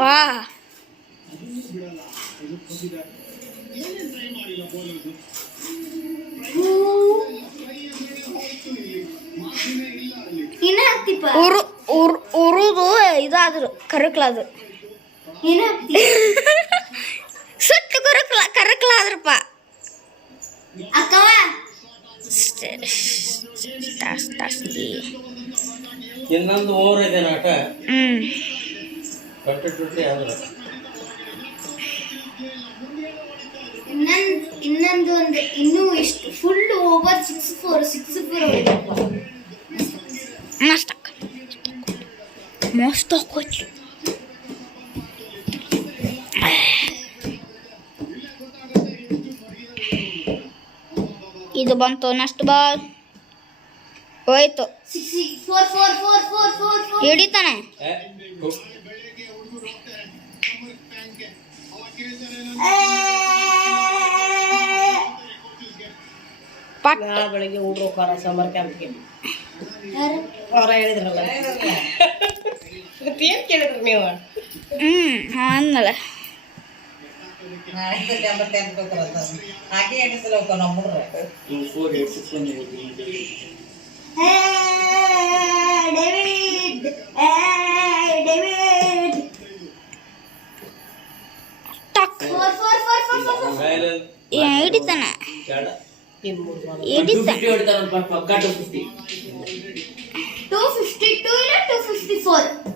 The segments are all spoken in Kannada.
ಆ ಉರುದು ಇದಾದ್ರು ಕರಕ್ಲಾದ್ರು ಸುಟ್ಟು ಕರಕ್ಲಾದ್ರಪ್ಪ ಅಕ್ಕವ ಇನ್ನೊಂದು ಓವರ್ ಇದೆ ನಾಟ ಕಟ್ಟೆ ಆದ್ರೆ ಇನ್ನೊಂದು ಒಂದು ಇನ್ನೂ ಎಷ್ಟು ಫುಲ್ ಓವರ್ 6-4 ಮಸ್ತ್ ಹಾಕೋಚು ಇದು ಬಂತು ನೆಕ್ಸ್ಟ್ ಬಾಲ್ ಹೋಯ್ತು ಹಿಡಿತಾನೆ ಬೆಳಿಗ್ಗೆ ಹುಡುಗರು ಹೋಗಾರ ಸಮ್ಮರ್ ಕ್ಯಾಂಪ್ಗೆ ಅವ್ರ ಹೇಳಿದ್ರಲ್ಲ ಏನ್ ಕೇಳಿದ್ರಿ ನೀವು ಅಂದಲ್ಲ ಹಾಗೆ ಎಣಿಸಲ ಹೋಗ ನಮ್ಮ ಹುಡುಗ್ರೆ ಹಿಡಿತಾನ ಪಕ್ಕ 252 ಇಲ್ಲ 254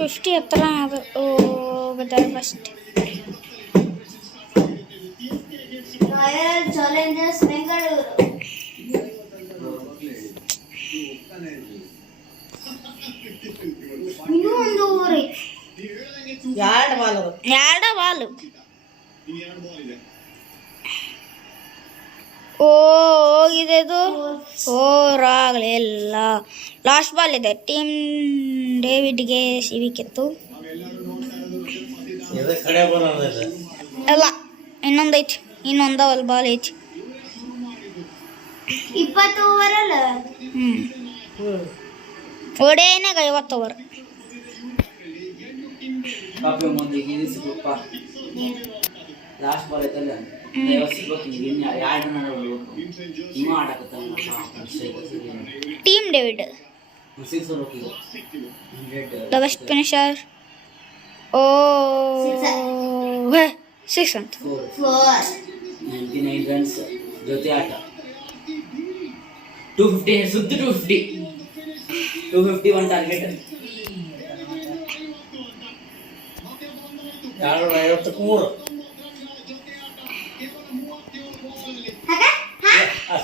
50 ಹತ್ರ ಹೋಗದಾರ ಫಸ್ಟ್ ರಾಯಲ್ ಚಾಲೆಂಜರ್ಸ್ ಬೆಂಗಳೂರು ಇನ್ನೂ ಒಂದು ಓವರ್ ಎರಡು ಬಾಲು ಹೋಗಿದೆ ಇದು ಹೋರಾಗಲಿಲ್ಲ ಲಾಸ್ಟ್ ಬಾಲ್ ಇದೆ ಟೀಮ್ ಡೇವಿಡ್ಗೆ ಸಿವಿಕಿತ್ತು ಅಲ್ಲ ಇನ್ನೊಂದೈತಿ ಇನ್ನೊಂದವಲ್ ಬಾಲ್ ಐತಿ 20 ಓವರ್ ಅಲ್ಲ ಒಡೆಯನಾಗ 50 ಓವರ್ ಲಾಸ್ಟ್ ಬಾಲ್ ಐತಲ್ಲ Tim David the best finisher oh 6 ಅಂತ 99 ರನ್ಸ್ ಜೊತೆ ಆಟ 250 ಸುದ್ದು 251 ಟಾರ್ಗೆಟ್ 253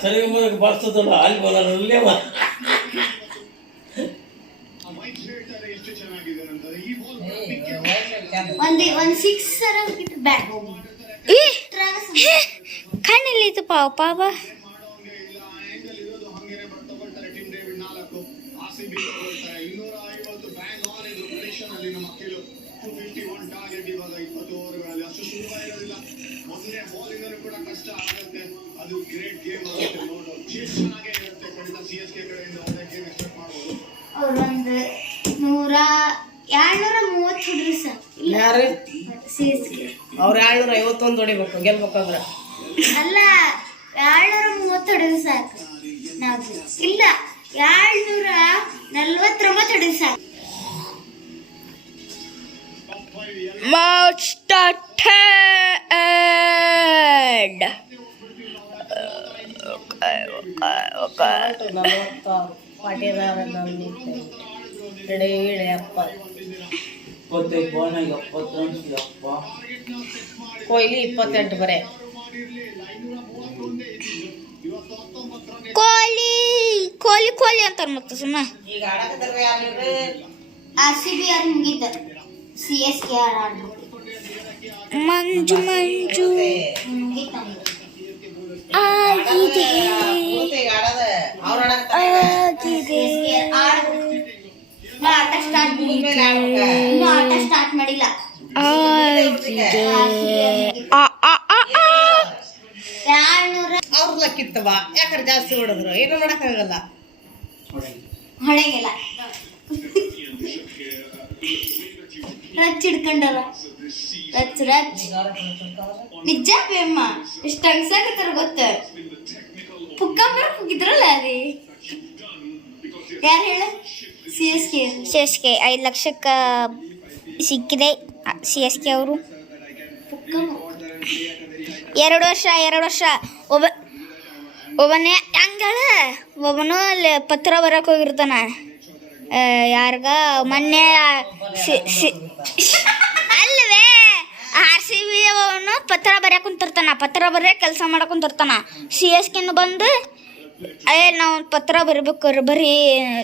ಸರಿ ಮೂಲಕ ಬಳಸೋದಲ್ಲ ಅಲ್ಲಿ ಬರಲ್ಲೇ ಒಂದು 6 ಬ್ಯಾಟ್ ಕಣ್ಣಲ್ಲಿ ಪಾಪ ಅವ್ರೊಂದು 230 ಹೊಡ್ರಿ ಸರ್ ಯಾರು ಅವ್ರು 251 ಹೊಡಿಬೇಕು ಗೆಲ್ಬೇಕಂದ್ರೆ ಅಲ್ಲ 230 ಹೊಡೆದು ಸಾಕು ನಾವು ಇಲ್ಲ 249 ಹೊಡೆದು ಸಾಕು Match started. Okay. ಕೊಹ್ಲಿ 28 ಬರೇ ಕೊಹ್ಲಿ ಅಂತಾರ ಮತ್ತೆ ಸುಮ್ಮನೆ ಈಗ ಆಡಕತ್ತಾರ ಯಾರು RCB ಯಾರು ಮುಗಿತ CSK ಆಡ್ಬೇಕು ಮಂಜು ಆಗಿದೆ ಆಟ ಸ್ಟಾರ್ಟ್ ಮಾಡಿಲ್ಲ ಅವ್ರ ಲಕ್ಕಿತ್ತವ ಯಾಕಂದ್ರೆ ಜಾಸ್ತಿ ಹೊಡೆದ್ರು ಏನು ಮಾಡಕ್ಕಾಗಲ್ಲ ಹೊಣೆಗಿಲ್ಲ ರಚ್ ಹಿಡ್ಕೊಂಡಲ್ಲ ರಚ್ ನಿಜ ಬೇಮ್ಮ ಇಷ್ಟ ಅನ್ಸಾಕತ್ತಾರ ಗೊತ್ತ ಪುಕ್ಕ ಮಾಡಕ್ ಹೋಗಿದ್ರಲ್ಲ ರೀ ಯಾರು ಹೇಳ CSK CSK 5 ಲಕ್ಷಕ್ಕೆ ಸಿಕ್ಕಿದೆ CSK ಅವರು. ಪುಕ್ಕ 2 ವರ್ಷ ಒಬ್ಬನೇ ಹಂಗಳ ಒಬ್ಬನು ಅಲ್ಲಿ ಪತ್ರ ಬರಕ್ಕೆ ಹೋಗಿರ್ತಾನ ಯಾರ್ಗ ಮೊನ್ನೆ ಅಲ್ವೇ RCB ಅವನು ಪತ್ರ ಬರೆಯಕ್ಕೆ ಕುಂತಿರ್ತಾನ, ಪತ್ರ ಬರೆಯಕ್ಕೆ ಕೆಲಸ ಮಾಡಕ್ಕೆ ಕುಂತಿರ್ತಾನ. CSK ಬಂದು ನಾವು ಪತ್ರ ಬರಿಬೇಕು ಬರೀ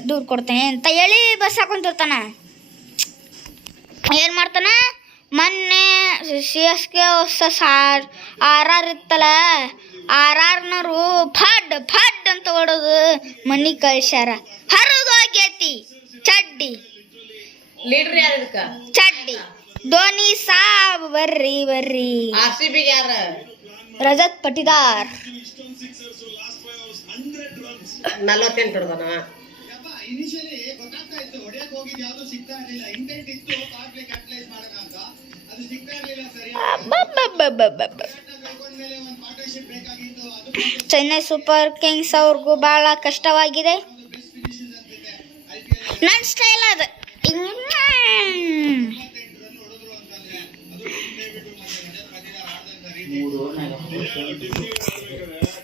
ದುಡ್ಡು ಕೊಡ್ತೇನೆ ಅಂತ ಹೇಳಿ ಬಸ್ ಹಾಕೊಂತಿರ್ತಾನ. ಏನು ಮಾಡ್ತಾನ, ಮೊನ್ನೆ CSK RR ಇತ್ತಲ್ಲ, RRನವರು ಫಡ್ ಅಂತ ಹೊಡೋದು ಮನಿ ಕಳ್ಸ್ಯಾರ. ಹರಿದೋಗೈತಿ ಚಡ್ಡಿ ಲೀಡ್ರ್ ಯಾರು ಇದಕ್ಕ? ಚಡ್ಡಿ ಧೋನಿ ಸಾಬ್ ಬರ್ರಿ RCB ಯಾರ? ರಜತ್ ಪಟಿದಾರ್ 48 ಹೊಡ್ದಾನ. ಇನಿಷಿಯಲಿ ಗೊತ್ತಾಗ್ತಾ ಇತ್ತು ಹೊಡೆಯಕ್ಕೆ ಹೋಗಿದ್ ಯಾವ್ದು ಸಿಗ್ತಾ ಇರ್ಲಿಲ್ಲ. ಇಂಟೆಂಟ್ ಇತ್ತು ಪವರ್ ಪ್ಲೇ ಕ್ಯಾಪಿಟಲೈಸ್ ಮಾಡಕ ಅಂತ, ಅದು ಸಿಗ್ತಾ ಇರ್ಲಿಲ್ಲ. ಸರಿ ಮೇಲೆ ಒಂದು ಪಾರ್ಟ್ನರ್ಶಿಪ್ ಬೇಕಾಗಿತ್ತು. ಅದು ಚೆನ್ನೈ ಸೂಪರ್ ಕಿಂಗ್ಸ್ ಅವ್ರಿಗೂ ಭಾಳ ಕಷ್ಟವಾಗಿದೆ. ಬೆಸ್ಟ್ ಫಿನಿಶಸ್ ಅನ್ಸುತ್ತೆ IPL. ನನ್ನ ಸ್ಟೈಲ್ ಅದು 28 ರನ್ ಹೊಡೆದ್ರು ಅಂತಂದ್ರೆ ಅದು ಟೀಮ್ ಡೇವಿಡ್ ಮತ್ತೆ ರಜತ್ ಪಟಿದಾರ್ ಆಡ್ದಂತ ರೀತಿ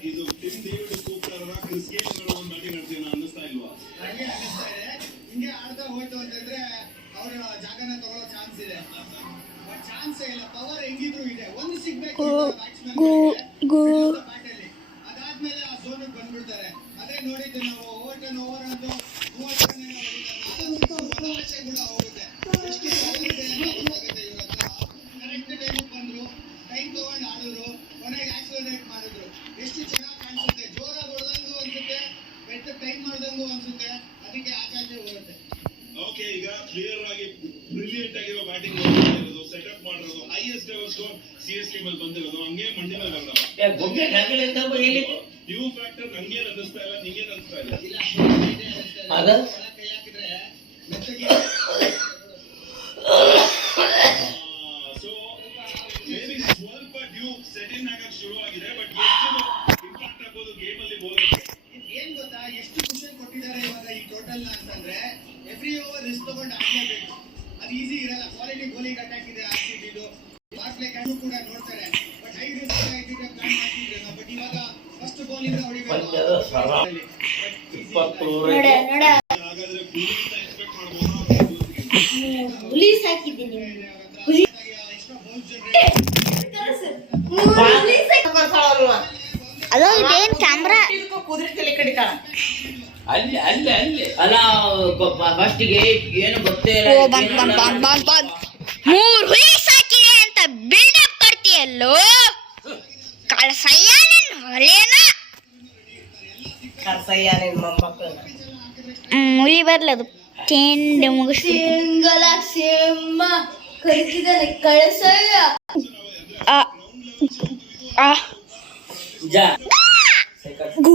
ಇದು team David Cooper Chris Gayle ಒಂದು ಬ್ಯಾಟಿಂಗ್ ಆಡ್ತೀನ ಅನ್ನಿಸ್ತಾ ಇಲ್ವಾ? ನನಗೆ ಅನ್ನಿಸ್ತಾ ಇದೆ. ಹಿಂಗೆ ಆಡ್ತಾ ಹೋಯ್ತು ಅಂತಂದ್ರೆ ಅವರ ಜಾಗನ ತಗೊಳ್ಳೋ ಚಾನ್ಸ್ ಇದೆ. ಬಟ್ ಚಾನ್ಸೇ ಇಲ್ಲ. ಪವರ್ ಹೆಂಗಿದ್ರು ಇದೆ. ಒಂದು ಸಿಗ್ಬೇಕು ಬ್ಯಾಟ್ಸ್ಮನ್ ಬ್ಯಾಟಲ್ಲಿ. ಅದಾದ್ಮೇಲೆ ಆ ಝೋನ್ಗೆ ಬಂದ್ಬಿಡ್ತಾರೆ. ಅದೇ ನೋಡಿದ್ದು ನಾವು ಓವರ್ ಅಂತೂ 30 ರನ್ ಹೊಡಿತಾರೆ. ಆಸೆ ಕೂಡ ಹೋಗುತ್ತೆ. ಎಷ್ಟು ಇದೆ ಅಂತ ಗೊತ್ತಾಗುತ್ತೆ ಇವ್ರ ಹತ್ರ. ಕರೆಕ್ಟ್ ಟೈಮಿಗೆ ಬಂದ್ರು, ಟೈಮ್ ತಗೊಂಡು ಆಡಿದ್ರು, ಕೊನೆಗೆ ಆಕ್ಸಿಲರೇಟ್ ಮಾಡಿದ್ರು. ಎಷ್ಟು ಚೆನ್ನಾಗಿ ಕಾಣಿಸುತ್ತೆ. ಜೋರಾಗಿ ಹೊಡೆದಂಗೂ ಅನ್ಸುತ್ತೆ, ಬೆಟ್ಟ ಟೈಮ್ ಮಾಡ್ದಂಗೂ ಅನ್ಸುತ್ತೆ. ಅದಕ್ಕೆ ಆಕಾಶ ಹೋಗುತ್ತೆ. ಓಕೆ, ಈಗ ಕ್ಲಿಯರ್ ಆಗಿ ಬ್ರಿಲಿಯಂಟ್ ಆಗಿರೋ ಬ್ಯಾಟಿಂಗ್ ಮಾಡಿರೋದು, ಸೆಟಪ್ ಮಾಡಿರೋದು, ಹೈಯೆಸ್ಟ್ ಎವರ್ ಸ್ಕೋರ್ CSK ಮೇಲೆ ಬಂದಿರೋದು, ಹಂಗೆ ಮಂಡಿ ಮೇಲೆ ಬಂದವ. ಯು ಫ್ಯಾಕ್ಟರ್ ನಂಗೇನ್ ಅನ್ನಿಸ್ತಾ ಇಲ್ಲ, ನಿಂಗೇನ್ ಅನಿಸ್ತಾ ಇಲ್ಲ? ಕೈ ಹಾಕಿದ್ರೆ ಮೆತ್ತಗೆ. ಸೊ ಮೇಬಿ ಸ್ವಲ್ಪ ಡ್ಯೂ ಸೆಟ್ ಇನ್ ಆಗಕ್ಕೆ ಶುರು ಆಗಿದೆ. ಬಟ್ ಎಷ್ಟು ಇಂಪ್ಯಾಕ್ಟ್ ಆಗ್ಬೋದು ಗೇಮ್ ಅಲ್ಲಿ ಬೌಲರ್ಗೆ ಏನ್ ಗೊತ್ತಾ, ಎಷ್ಟು ಕ್ವಶನ್ ಕೊಟ್ಟಿದ್ದಾರೆ ಇವಾಗ ಈ ಟೋಟಲ್ ಅಂತಂದ್ರೆ ಎವ್ರಿ ಓವರ್ ರಿಸ್ಕ್ ತಗೊಂಡು ಆಡ್ಲೇಬೇಕು. ಅದು ಈಸಿ ಇರಲ್ಲ. ಕ್ವಾಲಿಟಿ ಬೌಲಿಂಗ್ ಅಟ್ಯಾಕ್ ಇದೆ RCB ಇದು. ಫಾಸ್ಟ್ ಪ್ಲೇ ಕ್ಯಾಟು ಕೂಡ ನೋಡ್ತಾರೆ. ಬಟ್ ಹೈ ರಿಸ್ಕ್ ಇದ್ದಿದ್ರೆ ಪ್ಲಾನ್ ಮಾಡ್ತಿದ್ರೆ. ಬಟ್ ಇವಾಗ ಫಸ್ಟ್ ಬಾಲ್ ಇಂದ ಹೊಡಿಬೇಕು. ಹಾಗಾದ್ರೆ ಎಕ್ಸ್ಪೆಕ್ಟ್ ಮಾಡಬಹುದು. ಹುಲೀಸ್ ಹಾಕಿದ್ದೀನಿ. ಎಕ್ಸ್ಟ್ರಾ ಬೌನ್ಸ್ ಅಲೋ ಇದೇನು ಕ್ಯಾಮ್ರಾ ಕುದುರೆ ತಲೆ ಕಡಿತಾಳ. ಅಲ್ಲಿ ಅಲ್ಲ ಫಸ್ಟಿಗೆ ಏನು ಗೊತ್ತೇ ಇಲ್ಲ. ಮೂರು ಹುಲಿ ಸಾಕಿದೆ ಅಂತ ಬಿಲ್ಡಪ್ ಕೊಡ್ತೀಯಲ್ಲೋ ಕಳಸಯ್ಯ ನಿನ್ನ ಹೊಲೇನ. ಕರ್ಸಯ್ಯ ನಿನ್ ಮೊಮ್ಮಕ್ಕಳು. ಹುಲಿ ಬರ್ಲದು ತಿಂಡಿ ಮುಗಿಸಿ ಸೇಮ್ಮ ಕರಿತಿದ್ದಾನೆ ಕಳಸಯ್ಯ. ಗು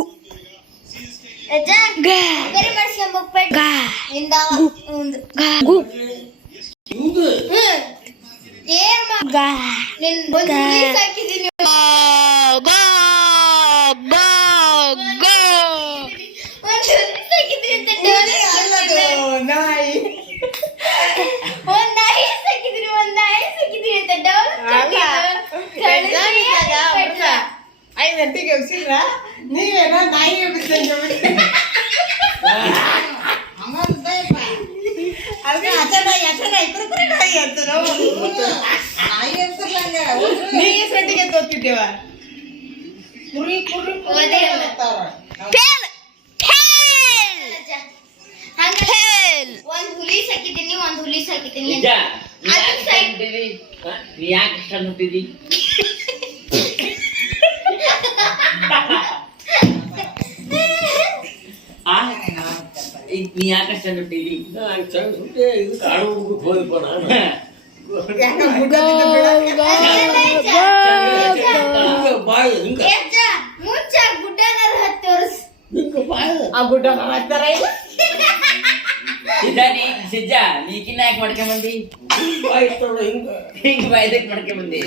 ಅಜ್ಜ ಗಾ ಬೇರೆ ಮಾಡ್ಸ್ಕೊಂಬ ಗಾ ಇಂದಾವ ಒಂದು ಗು ಏನ್ ಗಾ ನಿನ್ ಒಂದು ಹುಲೀಸ್ ಹಾಕಿದ್ದೀನಿ. ಗಾ ಗಾ ಗಾ ಒಂದು ಹುಲೀಸ್ ಹಾಕಿದ್ದೀನಿ ಅಂತ ಡೌನ್ ನಾಯಿ ಒಂದು ನಾಯಿ ಹಾಕಿದ್ದೀನಿ ಅಂತ ಡೌನ್ ಐದು ಗಂಟೆಗೆ ಎಬ್ಸಿದ್ರ ನೀವೇನೋ ನಾಯಿ ಎಬ್ಬಿಸ್ದಂಗೆ ಅದಕ್ಕೆ ಅಚನ ಇಬ್ಬರು ಕುರಿ ನಾಯಿ ಅಂತಾರ. ನಾಯಿ ಎಬ್ಸಿರ್ಲಂಗ ನೀ ಎಷ್ಟು ಗಂಟೆಗೆ ತೋತಿದ್ದೇವ? ಕುರಿ ಫೇಲ್ ಫೇಲ್ ಒಂದು ಹುಲೀಸ್ ಹಾಕಿದ್ದೀನಿ ನಿಜ. ನೀ ಯಾಕೆ ಇಷ್ಟ ಅನ್ನುತ್ತಿದ್ದಿ? ನೀ ಯಾಕೆ ಇಷ್ಟ ಅನ್ನುತ್ತಿದ್ದಿ? ಇದು ಕಾಡು ಹೋದಪ್ಪ ನಾನು. ಮುಂಚೆ ಗುಡ್ಡನಾರ ಹತ್ತು ವರ್ಷ ಆ ಗುಡ್ಡ ಮಾಡ್ತಾರ ಸಿಜ್ಜ ನೀಕಿನ್ನ ಯಾಕೆ ಮಾಡ್ಕೊಂಬಂದಿ ಹಿಂಗ್ ಬಾಯ್ದಕ್ ಮಾಡ್ಕೊಂಬಂದಿ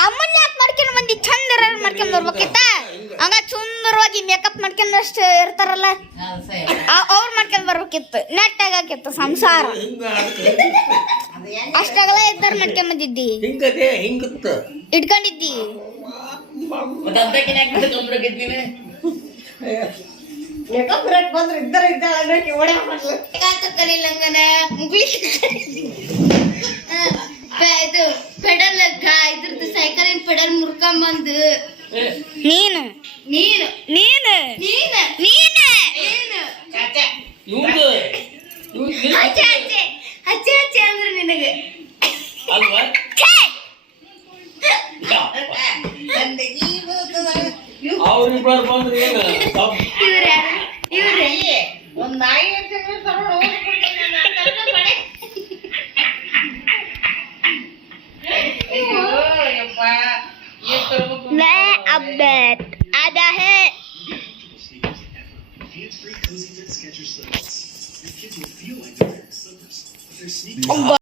ಅಮ್ಮನ್ ಯಾಕೆ ಮಾಡ್ಕೊಂಡು ಬಂದಿ ಚಂದ ಮಾಡ್ಕೊಂಡ್ ಬರ್ಬೇಕಿತ್ತ ಹಂಗ ಸುಂದರವಾಗಿ ಮೇಕಪ್ ಮಾಡ್ಕೊಂಡ್ ಅಷ್ಟು ಇರ್ತಾರಲ್ಲ ಅವ್ರು ಮಾಡ್ಕೊಂಡ್ ಬರ್ಬೇಕಿತ್ತು ನೆಟ್ ಆಗಾಕಿತ್ತು ಸಂಸಾರ ಅಷ್ಟಾಗಲ್ಲ ಇದ್ದಾರ ಮಾಡ್ಕೊಂಡ್ ಬಂದಿದ್ದಿ ಇಟ್ಕೊಂಡಿದ್ದಿ ಮತ್ತೆ ಅಂತಕಿನ ಯಾಕೆ ಮಾಡ್ಕೊಂಡ್ಬರ್ಬೇಕಿತ್ತು ನೀನು ಮೇಕಪ್ ಬರಕ್ ಬಂದ್ರೆ ಇದ್ದಾಳೆ ಓಡೇ ಮಾಡ್ಲು ಕಲಿಲಂಗನ ಮುಗ್ಲಿ ಇದು ಪೆಡಲ್ ಇದ್ರದ್ದು ಸೈಕಲಿನ ಪೆಡಲ್ ಮುರ್ಕೊಂಬಂದು ನೀನು ನೀನು ನೀನು ನೀನು ನೀನು ನೀನು ಇವಂದು ಹಚ್ಚೆ ಹಚ್ಚೆ ಹಚ್ಚೆ ಹಚ್ಚೆ ಅಂದ್ರೆ ನಿನಗೆ ಅಲ್ವಾ ಛೇ! ಅವ್ರಿಬ್ಬರು ಬಂದ್ರೆ ಏನು ಇವ್ರು ಯಾರು ಇವ್ರೆ ಒಂದ್ ನಾಯಿ ತಗೊಂಡು मैं अपडेट आधा है Hands-free cozy fit Skechers slippers. Your kids will feel like they're wearing slippers. If they're sneakers.